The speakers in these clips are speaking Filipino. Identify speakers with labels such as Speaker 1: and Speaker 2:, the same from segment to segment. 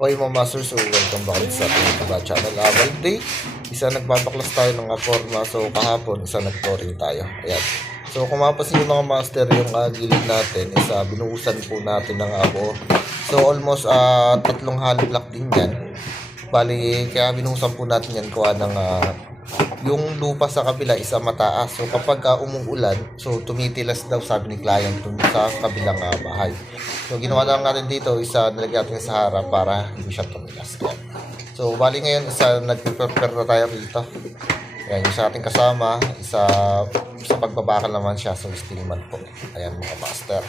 Speaker 1: Okay mga master, so welcome back sa ating diba, channel. Uh, day, isa nagbabaklas tayo ng uh, forma. So kahapon, isa nag-touring tayo. Ayan. So kung mapasin yung mga master, yung uh, gilid natin, isa binuhusan po natin ng abo. So almost uh, tatlong hollow block din yan. Bali, kaya binuhusan po natin yan kuha ng uh, yung lupa sa kabila isa mataas. So kapag uh, umuulan, so tumitilas daw sabi ni client dun sa kabilang uh, bahay. So ginawa lang natin dito, isa nilagyan natin sa harap para hindi siya tumilas. So bali ngayon isa nag-prepare na tayo rito. Yan, yung sa ating kasama, isa sa pagbabakal naman siya, so steel man po. Ayan mga master.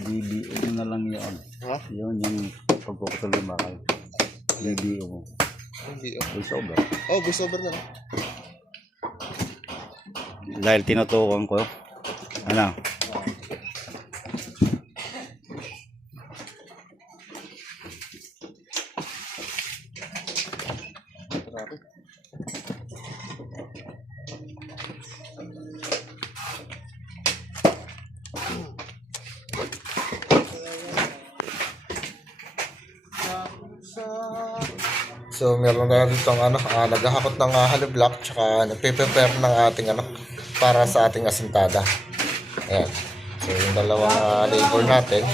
Speaker 2: BBO mo na lang yun.
Speaker 1: Ha?
Speaker 2: Yun yung pagpapatuloy bakal. BBO mo.
Speaker 1: Hindi,
Speaker 2: Voice over.
Speaker 1: oh, voice over na.
Speaker 2: Dahil tinutukan ko. Ano?
Speaker 1: So meron na dito ang ano, ah, naghahakot ng uh, hollow block tsaka nagpe-prepare ng ating ano para sa ating asintada. Ayan. So yung dalawang ah, labor natin.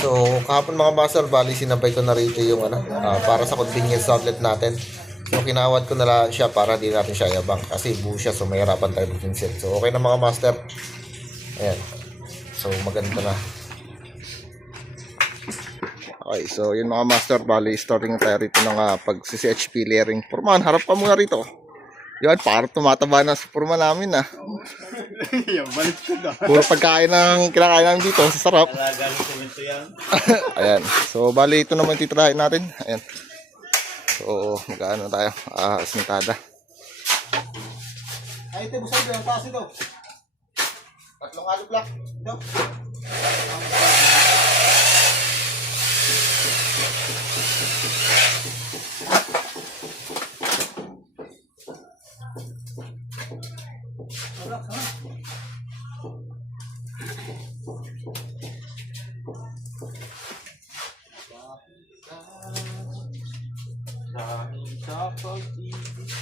Speaker 1: So kahapon mga master, bali sinabay ko na rito yung ano, ah, para sa convenience outlet natin. So kinawad ko na lang siya para di natin siya yabang kasi buo siya so mahirapan tayo mag-inset. So okay na mga master. Ayan. So maganda na. Okay, so yun mga master, bali starting tayo rito ng uh, pag-CHP layering. Purman, harap ka muna rito. Yan, para tumataba na sa purma namin ah.
Speaker 2: Yan, balik ko na.
Speaker 1: Puro pagkain ng kinakain namin dito, sa sarap. Ayan, so bali ito naman titirahin natin. Ayan. So, mag-ano tayo, ah, asintada. Ay, ito, busay yung taas ito. Tatlong hollow block. Ito. Dahil sa pag-ibig.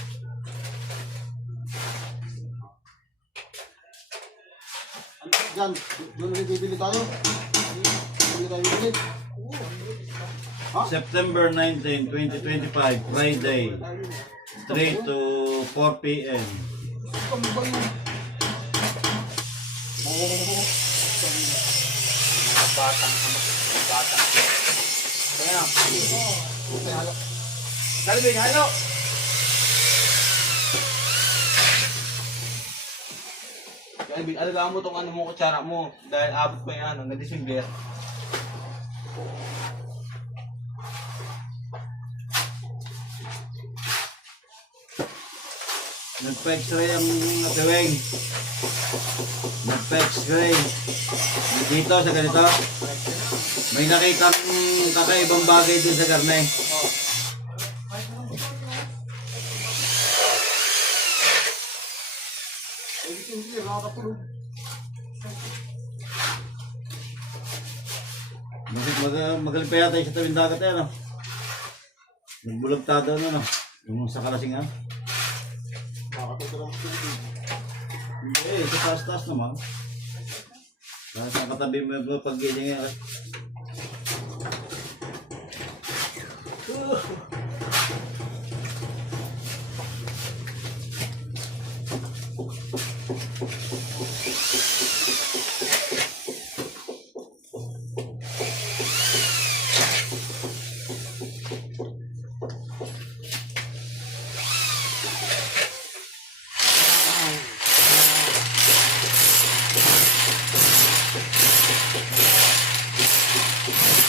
Speaker 1: Diyan, doon ulit bibili tayo. Bibili tayo.
Speaker 2: September 19, 2025, Friday. 3 to 4 p.m.
Speaker 1: Ano
Speaker 3: batang ano, batang Kaya na. Salve, halo. Ano lang mo tong ano mo kutsara mo dahil abot pa yan hanggang December.
Speaker 2: Nagpa-x-ray ang nagawing. Nagpa-x-ray. Dito sa ganito. May nakita kakaibang bagay din sa karne. Bakit mag magaling pa yata yung sa tawing dagat eh, ano? Nagbulagtado ano, no? Yung sa Nakakapagdala ng tubig. Hindi, eh, sa taas-taas naman. Dahil sa mo yung paggiling yan. Uh. Thank you.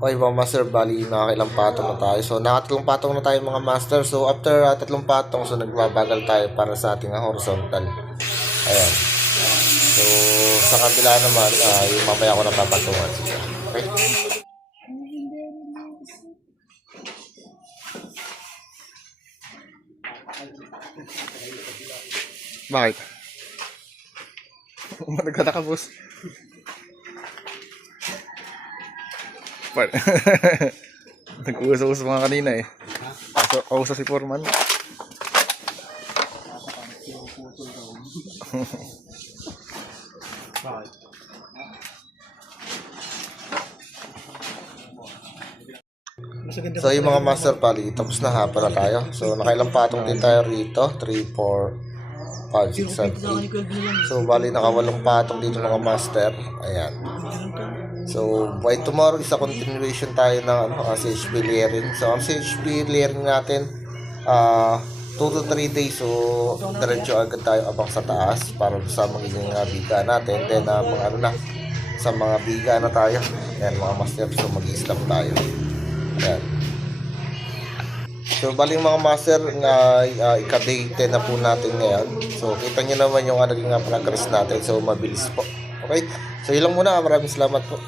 Speaker 1: Okay mga master, bali nakakailang patong na tayo. So nakatatlong patong na tayo mga master. So after uh, tatlong patong, so nagbabagal tayo para sa ating uh, horizontal. Ayan. So sa kabila naman, uh, yung mamaya ko napapatungan. Okay?
Speaker 4: Bakit? Umaragada ka, boss. Pa- Nag-uusap-usap mga kanina eh. Kaso, kausap si Foreman.
Speaker 1: So yung mga master pali, tapos na ha para tayo. So nakailang patong din tayo rito. 3, 4, 5, 6, 7, 8. So bali nakawalong patong dito mga master. Ayan. So by tomorrow is a continuation tayo ng ano, uh, CHP layering. So ang CHP layering natin, ah 2 to 3 days. So diretso agad tayo abang sa taas para sa magiging uh, biga natin. Then uh, mga ano na, sa mga biga na tayo. Ayan mga master. So mag-islam tayo. Ayan. So, bali mga master, na uh, ika-day 10 na po natin ngayon. So, kita nyo naman yung uh, naging uh, progress natin. So, mabilis po. Okay? So, yun lang muna. Maraming salamat po.